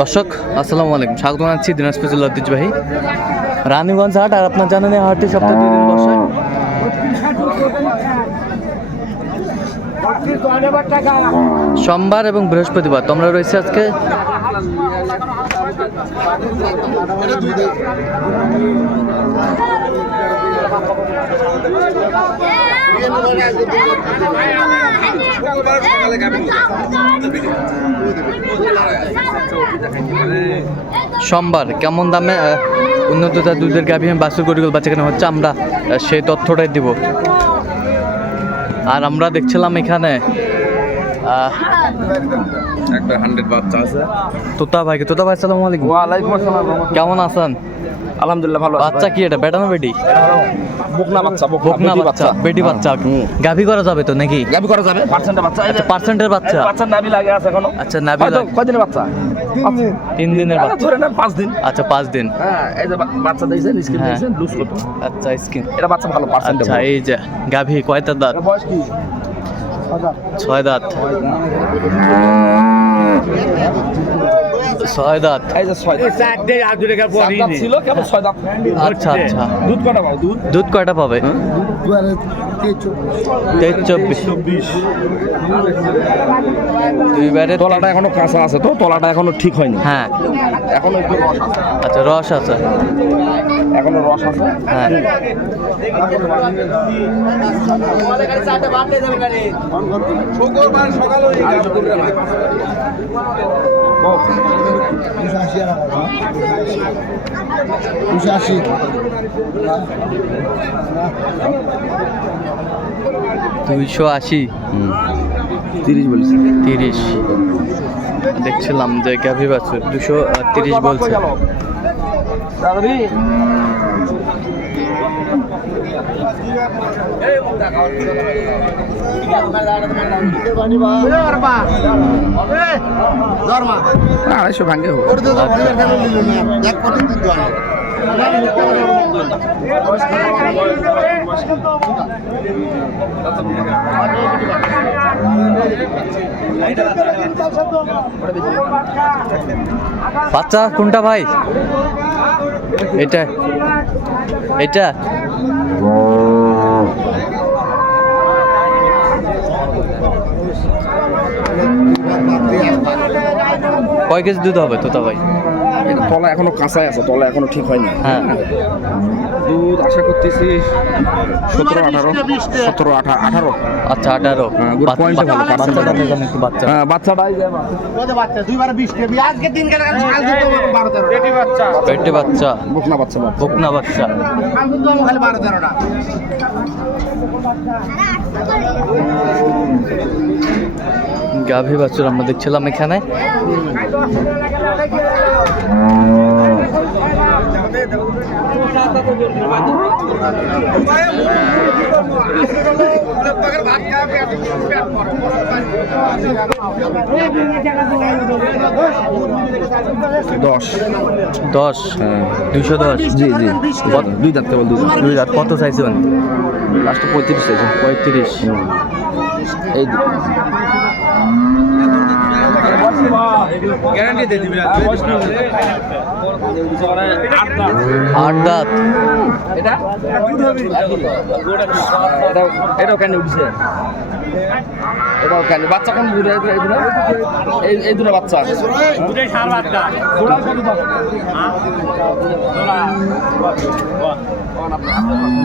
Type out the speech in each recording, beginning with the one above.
দর্শক, আসসালামু আলাইকুম। স্বাগত জানাচ্ছি দিনাজপুর জেলা ঐতিহ্যবাহী রানীগঞ্জ হাট। আর আপনার জানেন, এই হাটটি সপ্তাহে দুই দিন বসে। সোমবার এবং বৃহস্পতিবার তোমরা রয়েছে আজকে। সোমবার কেমন দামে আহ, উন্নততা দুধের গাভী বাছুর গরিগুল বাচ্চা কেনা হচ্ছে আমরা সেই তথ্যটাই দিব। আর আমরা দেখছিলাম এখানে আহ, একটা হান্ড্রেড বাচ্চা আছে। তোতা ভাইকে তোতা ভাই আসসালামু আলাইকুম। ওয়ালাইকুম আসসালাম কেমন আছেন? আলহামদুলিল্লাহ ভালো বাচ্চা কি এটা? বেটা না বেটি? বকনা বাচ্চা বকনা বাচ্চা বেটি বাচ্চা। গাভী করা যাবে তো নাকি? গাবি করা যাবে। পার্সেন্টের বাচ্চা আচ্ছা পার্সেন্টের বাচ্চা। বাচ্চার নাভি লাগে আছে এখনও। আচ্ছা নাভি লাগে। কয়দিনের বাচ্চা? তিন দিনের বাচ্চা। ধরে নেন পাঁচ দিন। আচ্ছা পাঁচ দিন। হ্যাঁ এই যে বাচ্চা দিয়েছেন স্কিন হ্যাঁ। দিয়েছেন লুজ করতে। আচ্ছা স্কিন এটা বাচ্চা ভালো পার্সেন্টে আচ্ছা এই যে গাভী কয়টা দাঁত? বয়স কি? ছয় দাঁত। ছয় দাঁত। এই যে ছয় দাঁত। সাত দাঁত ছিল কেবল ছয় দাঁত। আচ্ছা আচ্ছা। দুধ কটা ভাই দুধ? দুধ কয়টা পাবে? তেইশ চব্বিশ। দুইবারে তলাটা এখনও কাঁচা আছে তো? তলাটা এখনও ঠিক হয়নি। হ্যাঁ। এখনও একটু রস আচ্ছা রস আছে। এখনও রস আছে? হ্যাঁ। দুইশো আশি। তিরিশ বলিস। তিরিশ। দেখছিলাম যে গাভী বাছুর। দুশো তিরিশ বলছে। আড়াইশো ভাঙ্গে বাচ্চা কোনটা ভাই? এটা। এটা? কয় কেজি দুধ হবে তোতা ভাই? তলা এখনও কাঁচাই আছে তলা এখনও ঠিক হয়নি। হ্যাঁ। দুধ আশা করতেছি সতেরো আঠারো সতেরো আঠারো আঠারো। আচ্ছা আঠারো। হ্যাঁ, হ্যাঁ বাচ্চাটাই পেটে বাচ্চা। বকনা বাচ্চা বাচ্চা। বকনা বাচ্চা। গাভী বাছুর আমরা দেখছিলাম এখানে। দশ। দশ? দুইশো দশ? জি জি। দুই দাঁত কেবল দুই দাঁত। কত চাইছেন? লাস্টে পঁয়ত্রিশ চাইছে পঁয়ত্রিশ। এই দুটো। আট দাঁত। এটা? এটাও কেন উঠছে? এটাও কেন? বাচ্চা কোন দুটো এই দুটো- এই দুটো বাচ্চা। আছে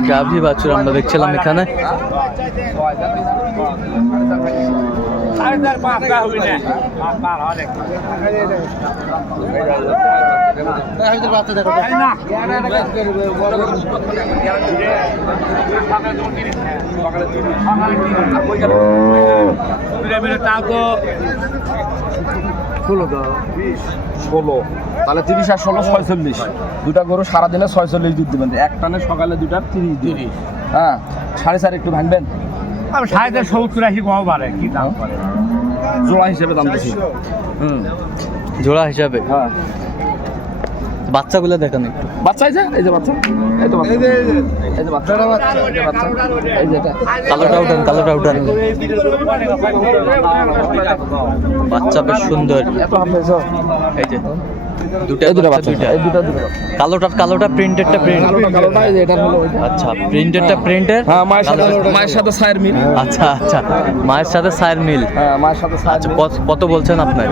গাভী বাছুর আমরা দেখছিলাম এখানে। ষোলো। তাহলে তিরিশ আর ষোলো ছয়চল্লিশ। দুটা গরু সারাদিনে ছয়চল্লিশ দুধ দেবেন। এক টানে সকালে দুটার তিরিশ তিরিশ। হ্যাঁ সাড়ে চার একটু ভাঙবেন? সাড়ে সত্তর আশি কম পারে কি দাম করে? জোড়া হিসেবে দাম বেশি। হুম। জোড়া হিসাবে? হ্যাঁ। বাচ্চাগুলো দেখেন একটু। বাচ্চা এই যে এই যে বাচ্চা। এই তো বাচ্চা। এই যে বাচ্চা এই যে বাচ্চা। এই যে কালোটা উঠান কালোটা উঠান। বাচ্চা বেশ সুন্দর। এই যে। দুটা দুটো বাচ্চা এই দুটো দুটো কালোটা কালোটা প্রিন্টেডটা প্রিন্ট কালোটা এটা হলো আচ্ছা প্রিন্টেডটা প্রিন্টের? হ্যাঁ মায়ের সাথে মায়ের সাথে সায়ের মিল? আচ্ছা আচ্ছা মায়ের সাথে সায়ের মিল। হ্যাঁ মায়ের সাথে আচ্ছা কত- বলছেন আপনার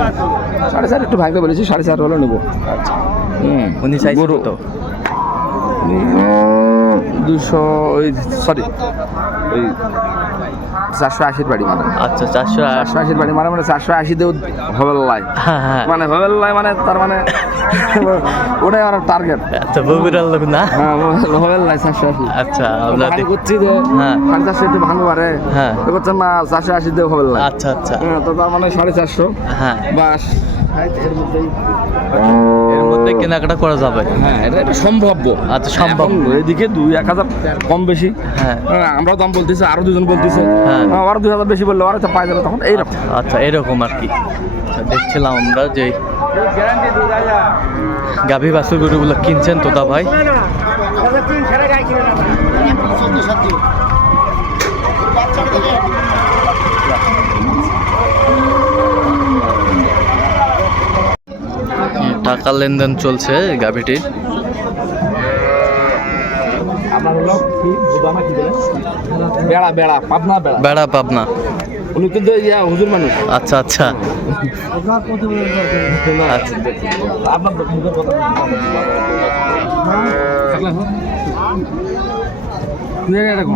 সাড়ে চার একটু ভাঙতে বলেছি সাড়ে চার হলে নেব। আচ্ছা। হুম। উনি চাইছেন গরু। কত? দুশো ওই সরি ওই চারশো আশির বাড়ি মানে। আচ্ছা চারশো চারশো আশির বাড়ি মানে মানে চারশো আশিতেও হবে লাই হ্যাঁ। মানে হবে লাই মানে তার মানে ওটাই আমার টার্গেট আচ্ছা বগুড়ার লোক না? হ্যাঁ হবে চারশো আশি। আচ্ছা আমরা করছি যে হ্যাঁ। সাড়ে চারশো একটু ভাঙবো পারে হ্যাঁ। তো করছেন না চারশো আশিতেও হবে লাই আচ্ছা আচ্ছা। হ্যাঁ তো তার মানে সাড়ে চারশো। হ্যাঁ। বা এর মধ্যেই। এর মধ্যে কেনাকাটা করা যাবে। হ্যাঁ এটা সম্ভাব্য। আচ্ছা, সম্ভব। এদিকে দুই এক হাজার কম বেশি। হ্যাঁ। আমরা আমরাও দাম বলতেছি আরও দুজন বলতেছে। হ্যাঁ। হ্যাঁ, আরও দুই হাজার বেশি বললে আরও তো পাই যাবে তখন এইরকম। আচ্ছা এরকম আর কি। আচ্ছা, দেখছিলাম আমরা যে গাভী বাছুর গরুগুলো কিনছেন তোতা ভাই। টাকার লেনদেন চলছে গাভীটির। বেড়া বেড়া পাবনা বেড়া। বেড়া পাবনা। উনি কিন্তু ইয়া হুজুর মানুষ। আচ্ছা আচ্ছা। আচ্ছা আপনার মুখের কথা তুই এরকম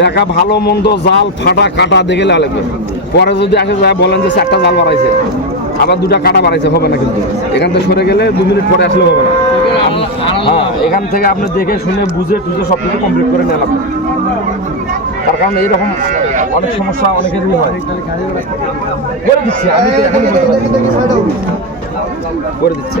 দেখা ভালো মন্দ জাল ফাটা কাটা দেখে লাগবে। পরে যদি আসে যায় বলেন যে চারটা জাল বাড়াইছে, আবার দুটা কাটা বাড়াইছে, হবে না কিন্তু। এখান থেকে সরে গেলে দু মিনিট পরে আসলে হবে না। হ্যাঁ এখান থেকে আপনি দেখে শুনে বুঝে টুঝে সব কিছু কমপ্লিট করে আপনি তার কারণে এইরকম অনেক সমস্যা অনেকেরই হয়। করে দিচ্ছি, আমি তো পারছি করে দিচ্ছি।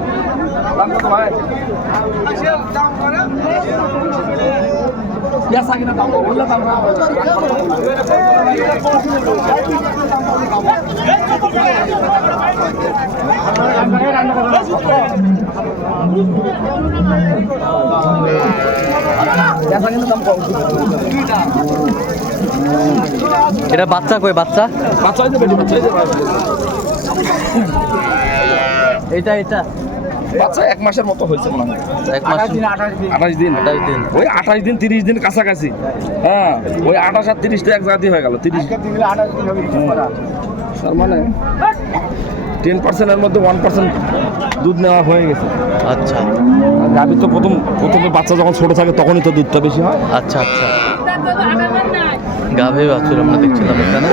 এটা বাচ্চা কই বাচ্চা? বাচ্চা এটা এটা বাচ্চা এক মাসের মতো হয়েছে মনে হয়। এক মাস আঠাশ দিন আঠাশ দিন। ওই আঠাশ দিন তিরিশ দিন কাছাকাছি। হ্যাঁ ওই আঠাশ আর তিরিশটা এক জাতি হয়ে গেল তিরিশ। তার মানে টেন পার্সেন্টের মধ্যে ওয়ান পার্সেন্ট দুধ নেওয়া হয়ে গেছে। আচ্ছা। গাভীর তো প্রথম প্রথমে বাচ্চা যখন ছোট থাকে তখনই তো দুধটা বেশি হয়। আচ্ছা আচ্ছা। গাভী বাছুর আমরা দেখছিলাম এখানে।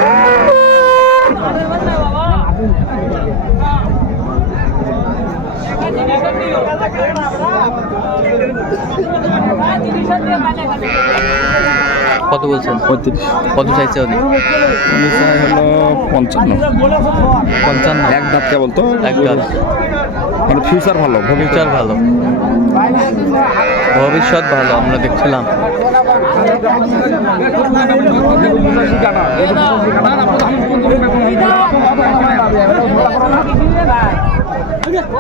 কত বলছেন? পঁয়ত্রিশ কত চাইছে উনি? হলো পঞ্চান্ন। পঞ্চান্ন? এক দাঁত কেবল তো এক দাঁত। মানে ফিউচার ভালো ফিউচার ভালো। ভবিষ্যৎ ভালো আমরা দেখছিলাম।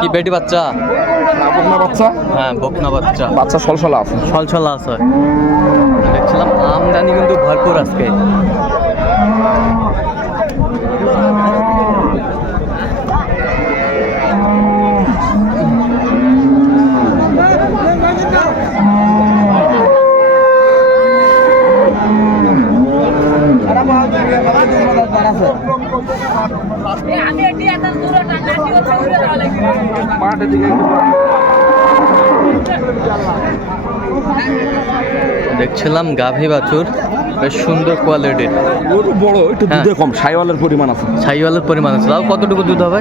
কি বেটি বাচ্চা? বকনা বাচ্চা? হ্যাঁ বকনা বাচ্চা। বাচ্চা সলসলা আছে। ছলছলা আছে। দেখছিলাম আমদানি কিন্তু ভরপুর আজকে। আমি এটি এত দূর না নাটি ওঠা উড়ে যাওয়া লাগবে মাঠের দিকে দেখছিলাম গাভী বাছুর বেশ সুন্দর কোয়ালিটির গরু বড় একটু হ্যাঁ। দুধে কম সাইওয়ালের পরিমাণ আছে। ছাইওয়ালের পরিমাণ আছে। তাও কতটুকু দুধ হবে?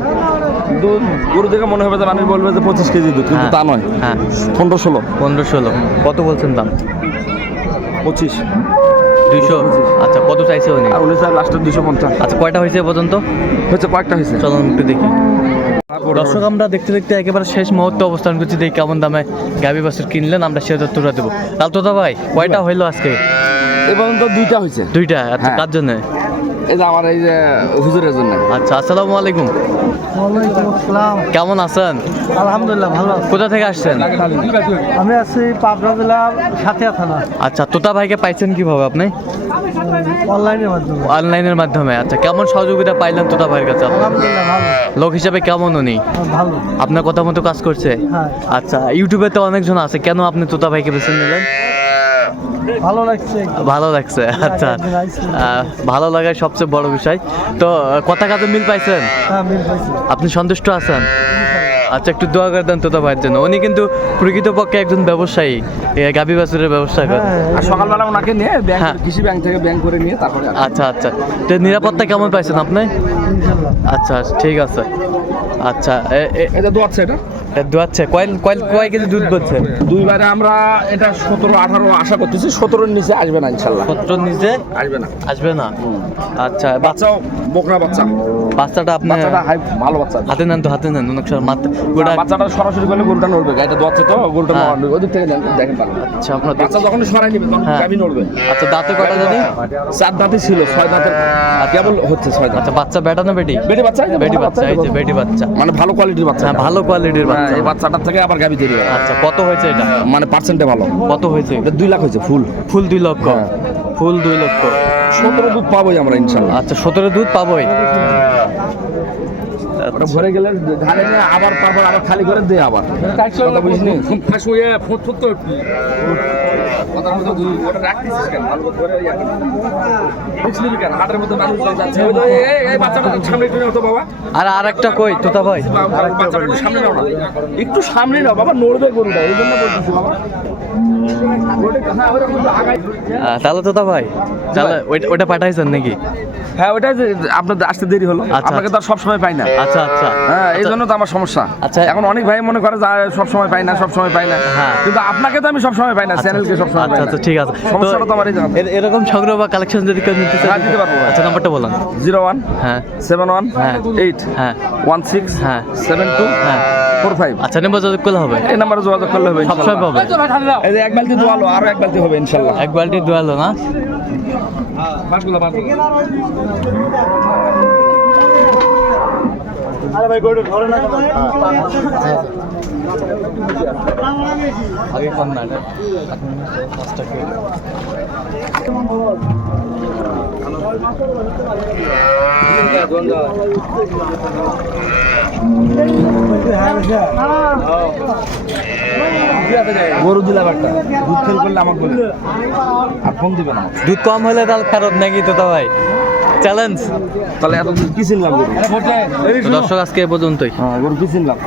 দুধ গরু দেখে মনে হবে যে মানুষ বলবে যে পঁচিশ কেজি দুধ কিন্তু হ্যাঁ, তা নয়। হ্যাঁ। পনেরো ষোলো। পনেরো ষোলো। কত বলছেন দাম? পঁচিশ। দুইশো? আচ্ছা কত চাইছে উনি? আর উনি স্যার লাস্টের দুশো পঞ্চাশ। আচ্ছা কয়টা হয়েছে পর্যন্ত? হচ্ছে কয়েকটা হয়েছে। চলুন একটু দেখি। দর্শক আমরা দেখতে দেখতে একেবারে শেষ মুহূর্তে অবস্থান করছি। দেখি কেমন দামে গাবি বাছুর কিনলেন আমরা সে তুলে দেবো। তাহলে তো ভাই কয়টা হইল আজকে? এবার তো দুইটা হয়েছে। দুইটা? হ্যাঁ। কার জন্য? এই যে আমার এই যে হুজুরের জন্য। আচ্ছা আসসালামু আলাইকুম। ওয়ালাইকুম আসসালাম। কেমন আছেন? আলহামদুলিল্লাহ ভালো কোথা থেকে আসছেন? আমি আছি পাবনা জেলার সাথিয়া থানা। আচ্ছা তোতা ভাইকে পাইছেন কীভাবে আপনি? অনলাইনের মাধ্যমে। অনলাইনের মাধ্যমে আচ্ছা কেমন সহযোগিতা পাইলেন তোতা ভাইয়ের কাছে? আলহামদুলিল্লাহ ভালো। লোক হিসাবে কেমন উনি? ভালো। আপনার কথা মতো কাজ করছে? হ্যাঁ। আচ্ছা ইউটিউবে তো অনেকজন আছে কেন আপনি তোতা ভাইকে বেছে নিলেন? ভালো লাগছে ভালো লাগছে আচ্ছা। ভালো লাগার সবচেয়ে বড় বিষয়। তো কথা কাজে মিল পাইছেন? হ্যাঁ আপনি সন্তুষ্ট আছেন? আচ্ছা একটু দোয়া করে দেন তোতা ভাইয়ের জন্য। উনি কিন্তু প্রকৃতপক্ষে একজন ব্যবসায়ী। এ, গাভী বাছুরের ব্যবসা করে হ্যাঁ। সকালবেলা ওনাকে নিয়ে হ্যাঁ। কৃষি ব্যাংক থেকে ব্যাংক করে নিয়ে তারপরে আচ্ছা আচ্ছা। তো নিরাপত্তা কেমন পাইছেন আপনি? আচ্ছা ঠিক আছে। আচ্ছা এটা দু আছে এটা দুয়াচ্ছে কয় কয় কয় কেজি দুধ বলছে দুইবারে আমরা এটা সতেরো আঠারো আশা করতেছি সতেরোর নিচে আসবে না ইনশাল্লাহ। নিজে আসবে না। আসবে না? আচ্ছা বাচ্চা বাচ্চাও বকরা বাচ্চা। বাচ্চাটা আপনি বাচ্চাটা হাই ভালো বাচ্চা। হাতে নেন তো হাতে নেন অনেক সময় মাথা গোটা বাচ্চাটা সরাসরি করলে গরুটা নড়বে এটা দোয়াচ্ছে তো গরুটা হ্যাঁ। নড়বে ওদিক থেকে দেখেন পারবেন আচ্ছা আপনার বাচ্চা যখন সরাই নিবে তখন হ্যাঁ। গাভী নড়বে। আচ্ছা দাঁতে কটা জানি চার দাঁতই ছিল ছয় দাঁতের কেবল হচ্ছে ছয় দাঁত। আচ্ছা বাচ্চা বেটা না বেটি? বেটি বাচ্চা? এই যে বেটি বাচ্চা এই যে বেটি বাচ্চা। মানে ভালো কোয়ালিটির বাচ্চা। হ্যাঁ ভালো কোয়ালিটির বাচ্চা। এই বাচ্চাটার থেকে আবার গাভী তৈরি হয়। আচ্ছা কত হয়েছে এটা? মানে পার্সেন্টে ভালো। কত হয়েছে? এটা দুই লাখ হয়েছে ফুল। ফুল দুই লক্ষ। হ্যাঁ। ফুল দুই লক্ষ। সতেরো দুধ পাবোই আমরা ইনশাল্লাহ। আচ্ছা সতেরো দুধ পাবোই। ওটা ভরে গেলে ঢালে নিয়ে আবার তারপর আবার খালি করে দে আবার বুঝলি ইয়া তো আর আর একটা কই তোতা ভাই? একটু সামনে নাও একটু সামনে নাও বাবা নড়বে গরুটা এই জন্য বলতেছি বাবা। হ্যাঁ, তাহলে তোতা ভাই। তাহলে ওইটা- ওইটা পাঠাইছেন নাকি? হ্যাঁ ওটা যে আপনার আসতে দেরি হলো। আচ্ছা, আপনাকে তো আর সবসময় পাই না। আচ্ছা আচ্ছা। হ্যাঁ এই জন্য তো আমার সমস্যা। আচ্ছা। এখন অনেক ভাই মনে করে যে সব সময় পাই না সব সময় পাই না। হ্যাঁ। কিন্তু আপনাকে তো আমি সব সময় পাই না চ্যানেলকে সব সময় আচ্ছা আচ্ছা ঠিক আছে। সমস্যাটা তো আমার এই এরকম সংগ্রহ বা কালেকশন যদি কেউ নিতে চায় হ্যাঁ, দিতে পারব। আচ্ছা নাম্বারটা বলুন। জিরো ওয়ান হ্যাঁ। সেভেন ওয়ান হ্যাঁ। এইট হ্যাঁ। ওয়ান সিক্স হ্যাঁ। সেভেন টু হ্যাঁ। ফোর ফাইভ আচ্ছা নেব যোগাযোগ করলে হবে? এই নাম্বারে যোগাযোগ করলে হবে সবসময় পাবে এই যে এক বালতি দোয়ালো আরও এক বালতি হবে ইনশাল্লাহ। এক বালতি দোয়ালো না? আরে ভাই গরু ধরে না। আগে কম না। পাঁচটা। গরু দিলাম একটা দুধ ফেল করলে আমাকে বলে। আর ফোন দিবে না। দুধ কম হলে তাহলে ফেরত নাকি তোতা ভাই। চ্যালেঞ্জ তাহলে এত কি চিনলাম দর্শক আজকে এ পর্যন্তই। হ্যাঁ গরু কি চিনলাম?